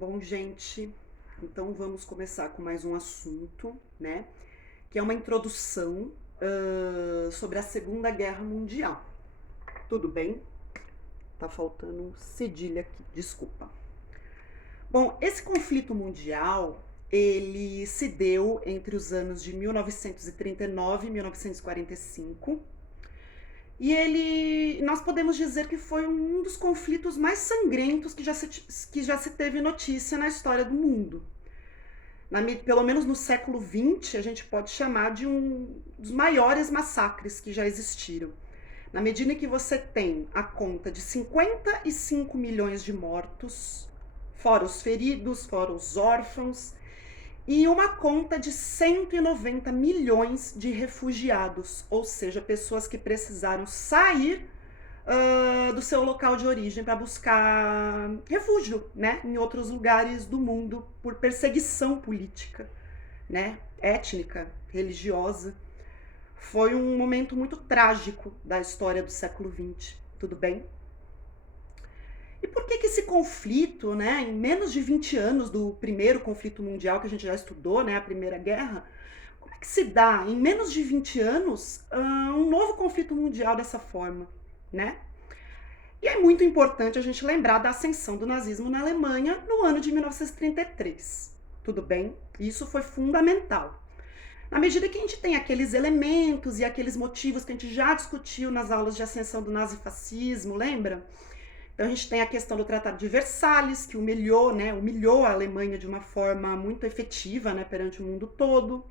Bom, gente, então vamos começar com mais um assunto, né? Que é uma introdução sobre a Segunda Guerra Mundial. Tudo bem? Tá faltando um cedilha aqui, desculpa. Bom, esse conflito mundial, ele se deu entre os anos de 1939 e 1945. Nós podemos dizer que foi um dos conflitos mais sangrentos que já se teve notícia na história do mundo. Pelo menos no século XX, a gente pode chamar de um dos maiores massacres que já existiram. Na medida em que você tem a conta de 55 milhões de mortos, fora os feridos, fora os órfãos, e uma conta de 190 milhões de refugiados, ou seja, pessoas que precisaram sair do seu local de origem para buscar refúgio, né, em outros lugares do mundo por perseguição política, né, étnica, religiosa. Foi um momento muito trágico da história do século XX, tudo bem? E por que esse conflito, né, em menos de 20 anos do primeiro conflito mundial que a gente já estudou, né, a Primeira Guerra, como é que se dá, em menos de 20 anos, um novo conflito mundial dessa forma, né? E é muito importante a gente lembrar da ascensão do nazismo na Alemanha no ano de 1933, tudo bem? Isso foi fundamental. Na medida que a gente tem aqueles elementos e aqueles motivos que a gente já discutiu nas aulas de ascensão do nazifascismo, lembra? Então a gente tem a questão do Tratado de Versalhes, que humilhou, né, humilhou a Alemanha de uma forma muito efetiva, né, perante o mundo todo.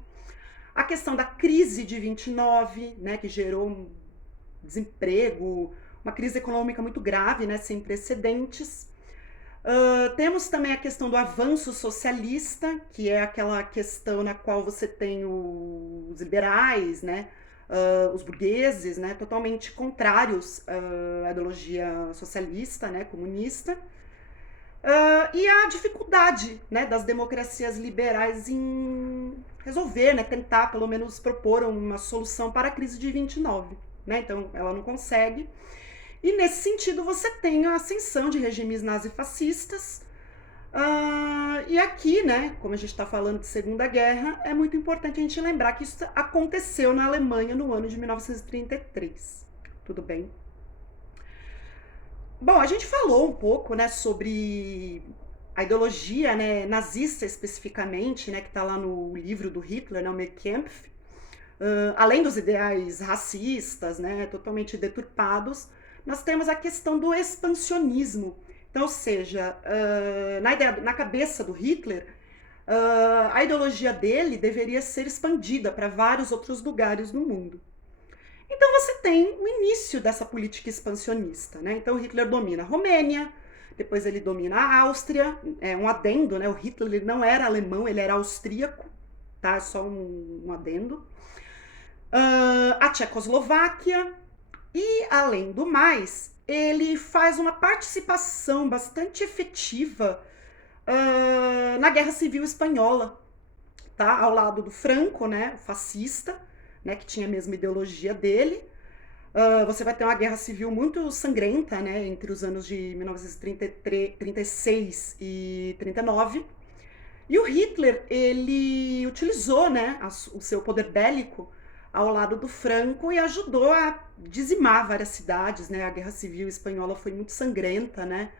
A questão da crise de 29, né, que gerou um desemprego, uma crise econômica muito grave, né, sem precedentes. Temos também a questão do avanço socialista, que é aquela questão na qual você tem os liberais, né, os burgueses, né, totalmente contrários à ideologia socialista, né, comunista. E a dificuldade, né, das democracias liberais em resolver, né, tentar pelo menos propor uma solução para a crise de 29. Né? Então ela não consegue. E nesse sentido você tem a ascensão de regimes nazifascistas. E aqui, né, como a gente está falando de Segunda Guerra, é muito importante a gente lembrar que isso aconteceu na Alemanha no ano de 1933. Tudo bem? Bom, a gente falou um pouco, né, sobre a ideologia, né, nazista especificamente, né, que está lá no livro do Hitler, né, o Mein Kampf. Além dos ideais racistas, né, totalmente deturpados, nós temos a questão do expansionismo. Então, ou seja, na cabeça do Hitler, a ideologia dele deveria ser expandida para vários outros lugares do mundo. Então você tem o início dessa política expansionista, né? Então Hitler domina a Romênia, depois ele domina a Áustria, um adendo, né? O Hitler ele não era alemão, ele era austríaco, tá? Só um adendo. A Tchecoslováquia e, além do mais, ele faz uma participação bastante efetiva na Guerra Civil Espanhola, tá? Ao lado do Franco, né, o fascista, né, que tinha a mesma ideologia dele. Você vai ter uma guerra civil muito sangrenta, né, entre os anos de 1936 e 39. E o Hitler, ele utilizou, né, o seu poder bélico ao lado do Franco e ajudou a dizimar várias cidades, né? A Guerra Civil Espanhola foi muito sangrenta, né?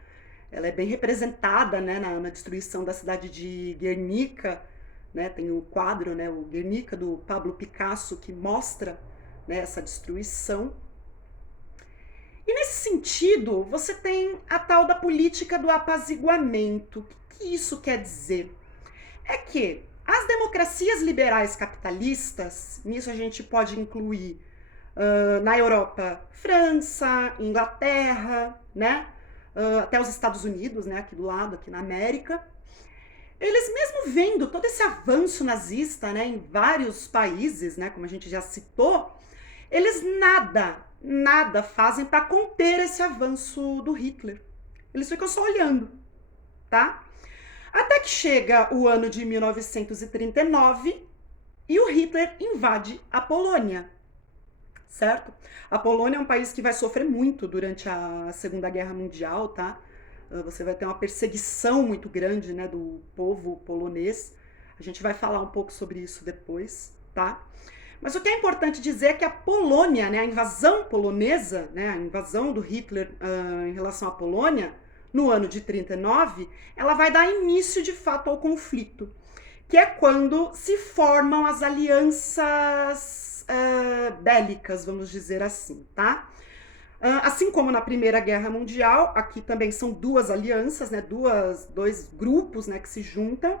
Ela é bem representada, né, na destruição da cidade de Guernica, né? Tem o quadro, né, o Guernica do Pablo Picasso que mostra, né, essa destruição. E nesse sentido, você tem a tal da política do apaziguamento. O que isso quer dizer? É que as democracias liberais capitalistas, nisso a gente pode incluir na Europa, França, Inglaterra, né? Até os Estados Unidos, né? Aqui do lado, aqui na América. Eles mesmo vendo todo esse avanço nazista, né, em vários países, né, como a gente já citou, eles nada fazem para conter esse avanço do Hitler. Eles ficam só olhando, tá? Até que chega o ano de 1939 e o Hitler invade a Polônia, certo? A Polônia é um país que vai sofrer muito durante a Segunda Guerra Mundial, tá? Você vai ter uma perseguição muito grande, né, do povo polonês. A gente vai falar um pouco sobre isso depois, tá? Mas o que é importante dizer é que a Polônia, né, a invasão polonesa, né, a invasão do Hitler em relação à Polônia, no ano de 39, ela vai dar início de fato ao conflito, que é quando se formam as alianças bélicas, vamos dizer assim, tá? Assim como na Primeira Guerra Mundial, aqui também são duas alianças, né, dois grupos, né, que se juntam.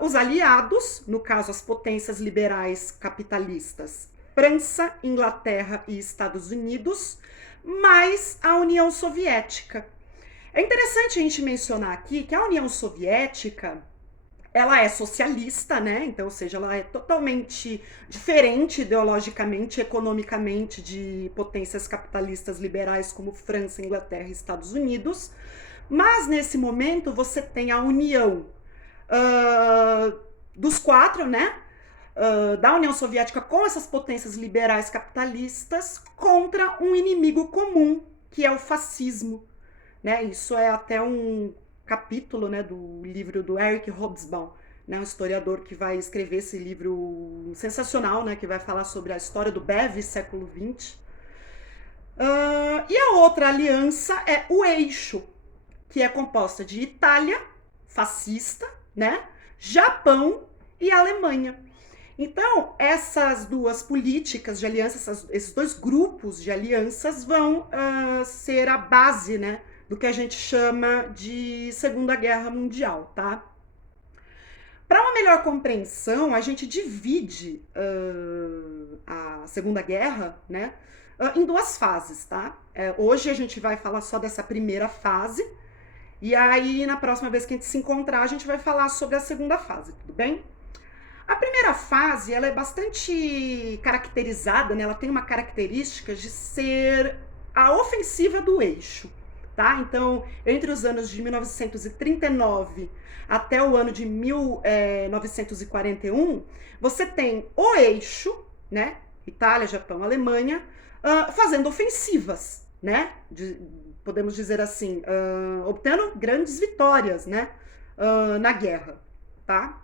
Os aliados, no caso as potências liberais capitalistas, França, Inglaterra e Estados Unidos, mais a União Soviética. É interessante a gente mencionar aqui que a União Soviética, ela é socialista, né? Então, ou seja, ela é totalmente diferente ideologicamente, economicamente de potências capitalistas liberais como França, Inglaterra e Estados Unidos. Mas nesse momento você tem a união dos quatro, né? Da União Soviética com essas potências liberais capitalistas contra um inimigo comum, que é o fascismo, né? Isso é até um capítulo, né, do livro do Eric Hobsbawm, né, um historiador que vai escrever esse livro sensacional, né, que vai falar sobre a história do BEV, século XX. E a outra aliança é o Eixo, que é composta de Itália, fascista, né, Japão e Alemanha. Então, essas duas políticas de aliança, esses dois grupos de alianças vão ser a base, né, do que a gente chama de Segunda Guerra Mundial, tá? Para uma melhor compreensão, a gente divide a Segunda Guerra, né, em duas fases, tá? Hoje a gente vai falar só dessa primeira fase, e aí na próxima vez que a gente se encontrar, a gente vai falar sobre a segunda fase, tudo bem? A primeira fase, ela é bastante caracterizada, né? Ela tem uma característica de ser a ofensiva do eixo, tá? Então, entre os anos de 1939 até o ano de 1941, você tem o eixo, né? Itália, Japão, Alemanha, fazendo ofensivas, né? Podemos dizer assim, obtendo grandes vitórias, né? Na guerra, tá?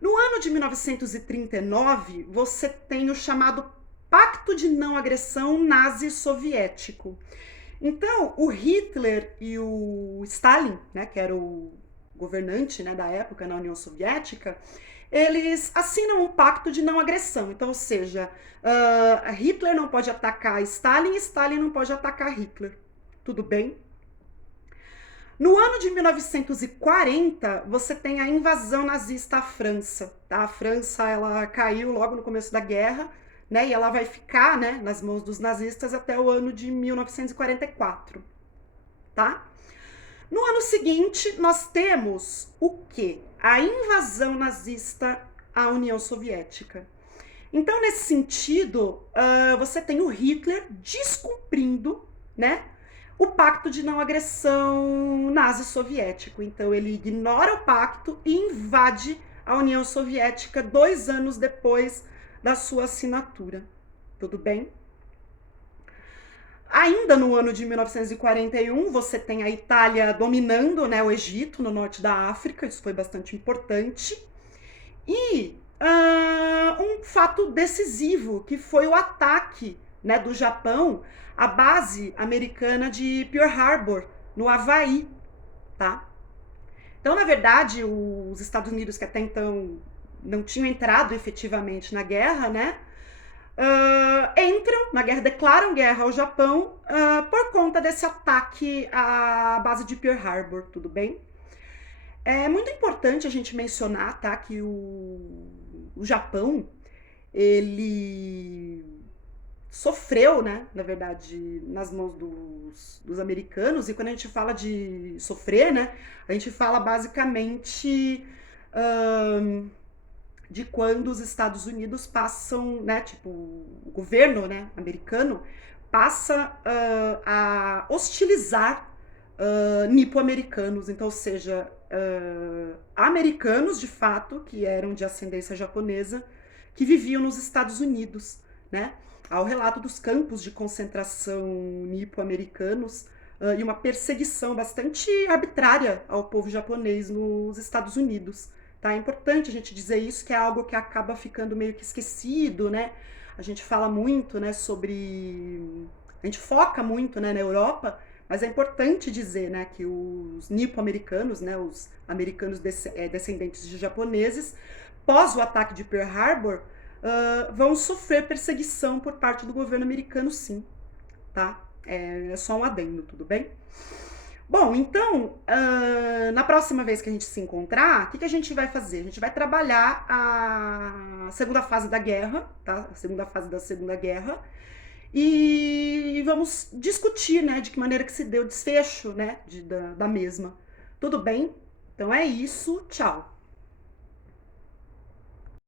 No ano de 1939, você tem o chamado Pacto de Não Agressão Nazi-Soviético. Então, o Hitler e o Stalin, né, que era o governante, né, da época na União Soviética, eles assinam um pacto de não agressão. Então, ou seja, Hitler não pode atacar Stalin, Stalin não pode atacar Hitler. Tudo bem? No ano de 1940, você tem a invasão nazista à França, tá? A França, ela caiu logo no começo da guerra, né? E ela vai ficar, né, nas mãos dos nazistas até o ano de 1944, tá? No ano seguinte, nós temos o quê? A invasão nazista à União Soviética. Então, nesse sentido, você tem o Hitler descumprindo, né, o pacto de não agressão nazi-soviético. Então, ele ignora o pacto e invade a União Soviética 2 anos depois da sua assinatura. Tudo bem? Ainda no ano de 1941, você tem a Itália dominando, né, o Egito, no norte da África. Isso foi bastante importante. E um fato decisivo, que foi o ataque, né, do Japão à base americana de Pearl Harbor, no Havaí, tá? Então, na verdade, os Estados Unidos, que até então não tinham entrado efetivamente na guerra, né, entram na guerra, declaram guerra ao Japão por conta desse ataque à base de Pearl Harbor, tudo bem? É muito importante a gente mencionar, tá, que o Japão, ele sofreu, né, na verdade, nas mãos dos americanos, e quando a gente fala de sofrer, né, a gente fala basicamente de quando os Estados Unidos passam, né, tipo, o governo, né, americano passa a hostilizar nipo-americanos, então, ou seja, americanos de fato, que eram de ascendência japonesa, que viviam nos Estados Unidos, né? Há o relato dos campos de concentração nipo-americanos e uma perseguição bastante arbitrária ao povo japonês nos Estados Unidos. Tá? É importante a gente dizer isso, que é algo que acaba ficando meio que esquecido, né? A gente fala muito, né, sobre... A gente foca muito, né, na Europa, mas é importante dizer, né, que os nipo-americanos, né, os americanos descendentes de japoneses, pós o ataque de Pearl Harbor, vão sofrer perseguição por parte do governo americano, sim, tá? É só um adendo, tudo bem? Bom, então, na próxima vez que a gente se encontrar, o que a gente vai fazer? A gente vai trabalhar a segunda fase da guerra, tá? A segunda fase da Segunda Guerra, e vamos discutir, né, de que maneira que se deu o desfecho, né, da mesma. Tudo bem? Então é isso, tchau.